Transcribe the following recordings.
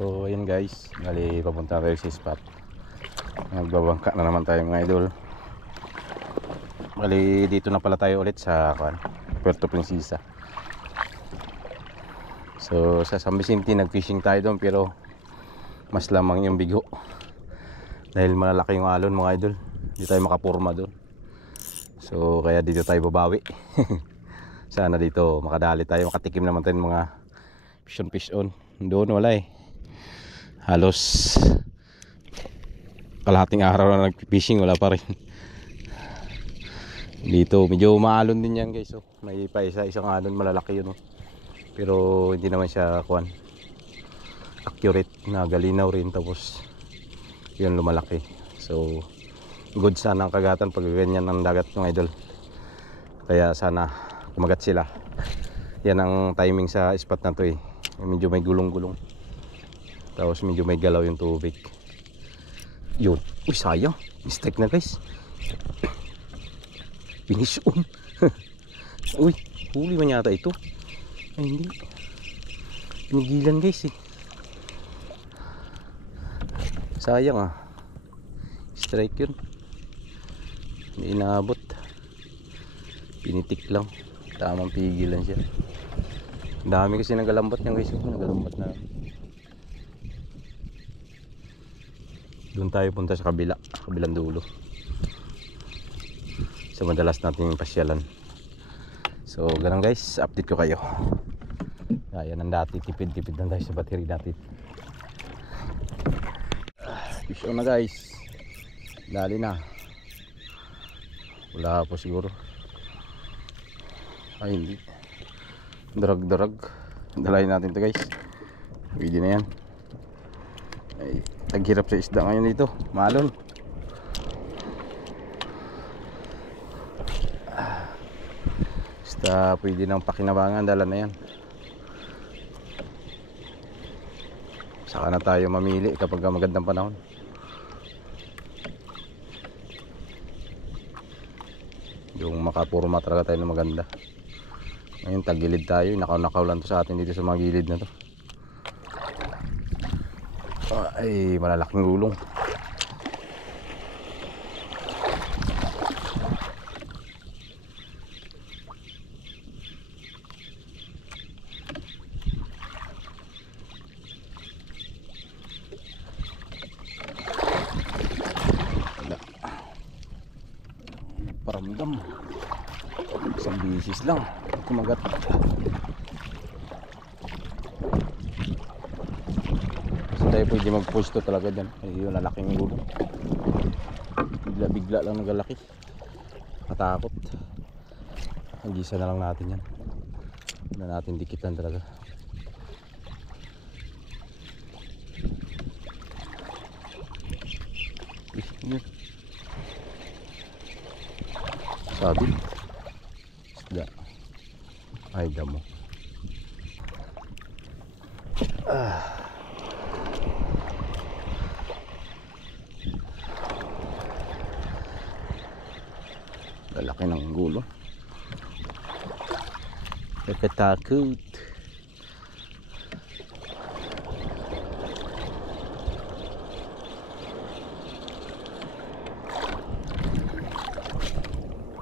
So ayun guys, bali papunta tayo sa spot. Nagbabangka na naman tayo mga idol. Bali dito na pala tayo ulit sa Puerto Princesa. So sa San Vicente nag-fishing tayo doon, pero mas lamang yung bigo dahil malalaki yung alon mga idol. Hindi tayo makapurma doon. So kaya dito tayo babawi. Sana dito makadali tayo, makatikim naman tayo ng mga fish on. Doon wala eh. Halos kalahating araw na nag-fishing, wala pa rin. Dito medyo maalon din yan guys. So, may pa isang alon malalaki yun. Pero hindi naman siya accurate na galinaw rin. Tapos yun lumalaki. So good sana ang kagatan pag ganyan ng dagat ng idol. Kaya sana kumagat sila. Yan ang timing sa spot na to eh. Medyo may gulong-gulong. Tapos medyo may galaw yung tubig. Yun. Uy sayang. Mistake na guys. Finish on. Uy huli man yata ito. Ay hindi. Pinigilan guys eh. Sayang ah. Strike yun. Hindi inaabot. Pinitik lang. Tamang pigilan siya. Ang dami kasi nagalambat niyan guys. Nagalambat na. Doon tayo punta sa kabilang dulo. So madalas natin yung pasyalan. So ganun guys, update ko kayo. Kaya ng dati, tipid-tipid lang tayo sa battery natin. Fish on na guys. Dali na. Wala po siguro. Ay hindi. Drag. Dalayin natin to guys. Pwede na yan. Ay, taghirap sa isda ngayon dito. Malon. Basta pwede ng pakinabangan, dala na yan. Saka na tayo mamili kapag magandang panahon. Yung makapurma talaga tayo na maganda. Ngayon tagilid tayo, nakaw lang to sa atin dito sa mga gilid na to. Ay malalaking gulong. Paramdam isang bisis lang kumagat. So tayo pwede magpusto talaga dyan. Ayun, lalaking gulong. Bigla lang nagalaki. Matakot. Hangisa na lang natin yan. Na natin dikitan talaga. Sabi isda. Ay damo. Lalaki ng gulo. Nakatakot.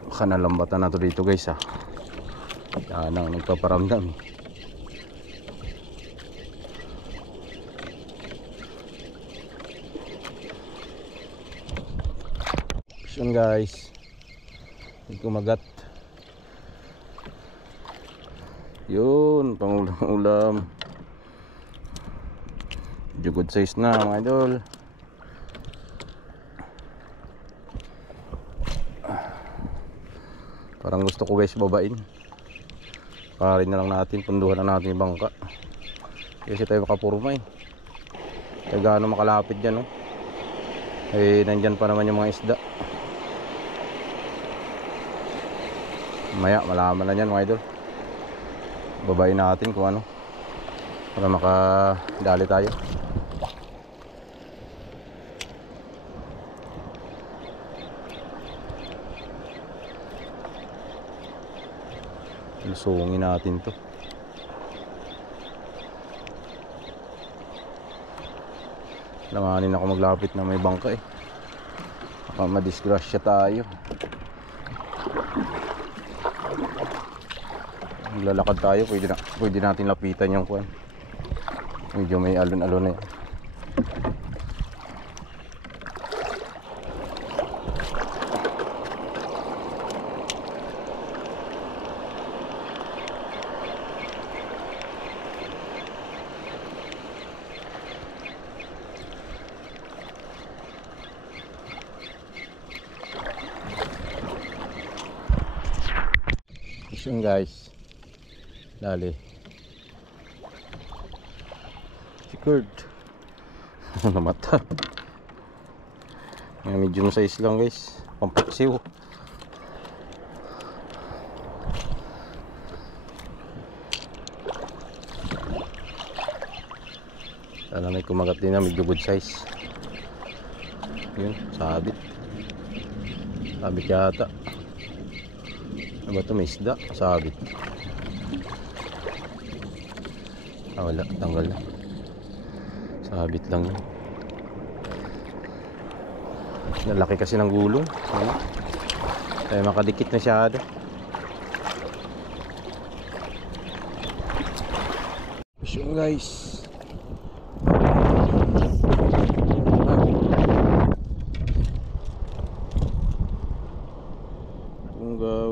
Baka nalambatan na to dito guys ah. Yan ang nagpaparamdam. Yun guys, hindi kumagat. Yun, pangulam-ulam. Medyo good size na mga idol. Parang gusto ko guys babain. Parin na lang natin, punduhan na natin yung bangka. Kasi tayo makapurma eh. Kaya gaano makalapit dyan oh. Eh nandyan pa naman yung mga isda. Maya malaman na yan mga idol. Babain natin kung ano para makadali tayo. Lusungin natin to. Langanin ako maglapit na may bangka eh. Baka madisgrasya tayo. Maglalakad tayo, pwede natin lapitan yung kuwan. Medyo may alon-alon na yan. Yun guys, dali secured. Namata. Medium size lang guys, pampaksiw. Sana may kumagat din na medyo good size. Yun, sabit yata. Ano ba ito? May isda, sabit. Wala, tanggal na. Sabit lang yun. Lalaki kasi ng gulong. Kaya makadikit na siya. Yun guys.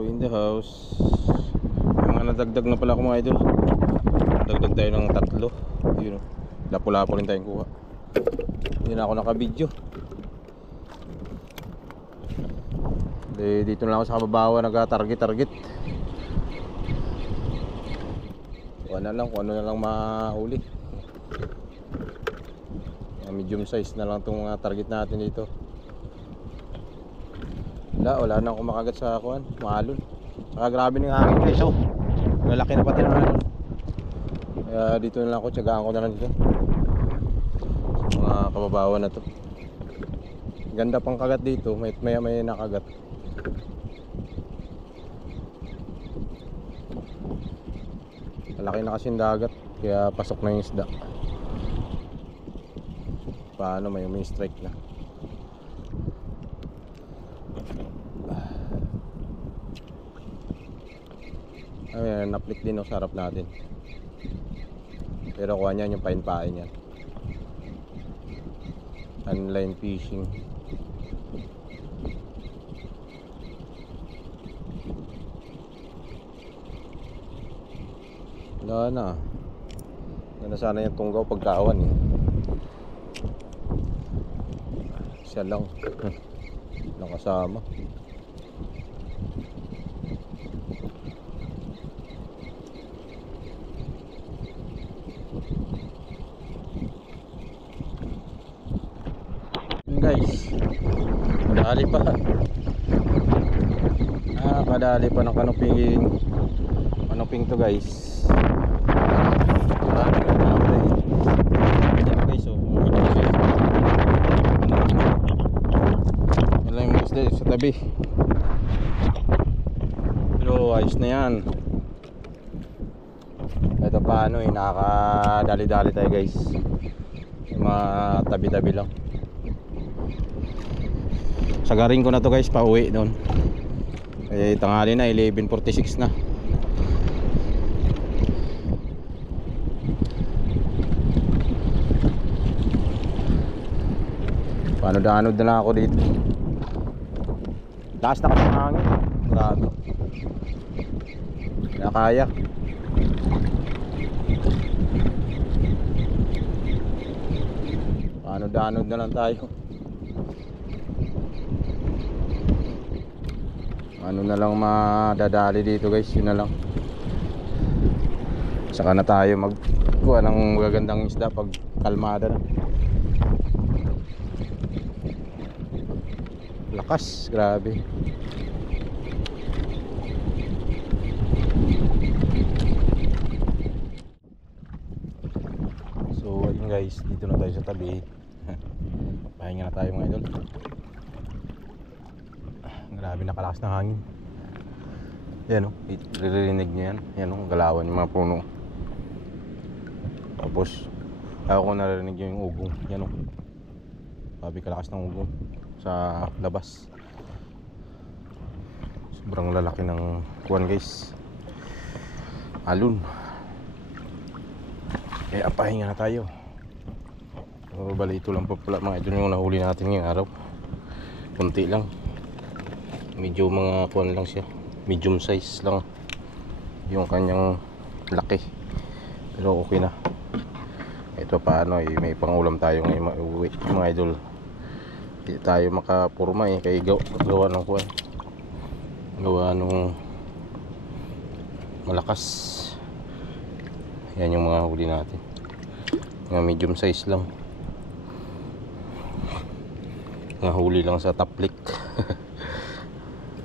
In the house. May mga nadagdag na pala ako mga idol. Dagdag tayo ng 3. Yun o, lapo-lapo rin tayong kuha. Hindi na ako naka-video. Dito na lang ako sa kababawa nag-target. Kung ano na lang mahuli. Medium size na lang itong target natin dito. Wala na akong makagat sa kuwan, maalon. Saka grabe ng hangin guys, oh. Lalaki na pati ng alon. Kaya dito na lang ako, tiyagaan ko na lang dito. Mga kababawan na to. Ganda pang kagat dito, may nakagat. Malaki na kasing dagat, kaya pasok na yung isda. Paano may strike na. Ayan, naplik din sa harap natin. Pero kuha niyan yung pain-pain yan. Online fishing. Wala na. Ganda sana yung tunggaw pagkaawan eh. Siya lang. Nakasama. Guys, kadali pa. Kadali pa ng kanuping to guys. Ayan guys, oh. Yan lang yung mga isda sa tabi. Pero ayos na yan. Ito paano eh, nakakadali-dali tayo guys. Yung mga tabi-tabi lang. Sagarin ko na to guys, pauwi doon. Eh tanghali na, 11:46 na. Paano-daanod na lang ako dito. Taas na kasi ang hangin. Grabe. Nakaya. Paano-daanod na lang tayo. Ano na lang madadali dito guys, yun na lang. Saka na tayo magkuha ng magagandang isda pag kalmada na. Lakas, grabe. So ayun guys, dito na tayo sa tabi. Pahinga na tayo mga idol. Grabe, nakalakas na hangin. Yan o, ririnig nyo yan. Yan o, galawan yung mga puno. Tapos ako ko naririnig yung ugong. Yan o, Grabe kalakas ng ugon sa labas. Sobrang lalaki ng kuwan guys, alon. Kaya pahinga na tayo. Bali ito lang po pala mga idol yung nahuli natin ngayong araw. Kunti lang, medyo mga kuwan lang siya, medium size lang yung kanyang laki, pero okay na. Ito paano may pangulam tayo ngayon mauwi mga idol. Hindi tayo makapurma kaya gawa ng kuwan, gawa nung malakas. Yan yung mga huli natin, mga medium size lang, mga huli lang sa top lake.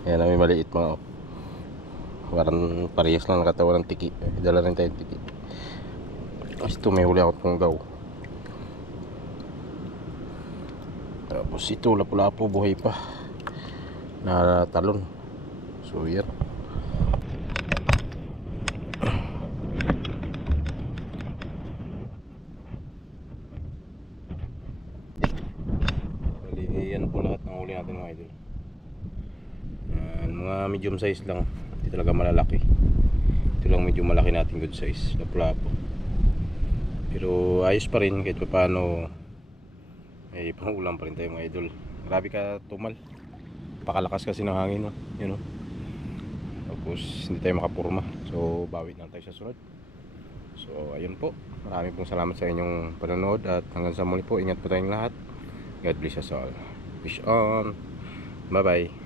Yan na may maliit mga parang parehas lang nakatawan ng tiki. Dala rin tayo tiki. Ito may huli ako pong gaw. Tapos ito lapu-lapu buhay pa na talon. So yan. Yan po lahat ng huli natin mga idol. Mga medium size lang, hindi talaga malalaki. Ito lang medyo malaki natin, good size, lapu-lapu. Pero ayos pa rin kahit paano, may pangulam pa rin tayo mga idol. Grabe ka tumal, pakalakas kasi ng hangin, no? Yun, no? Tapos hindi tayo makapurma, so bawit lang tayo sa sunod. So ayun po, marami pong salamat sa inyong panonood at hanggang sa muli po, ingat po tayong lahat. God bless us all. Fish on. Bye bye.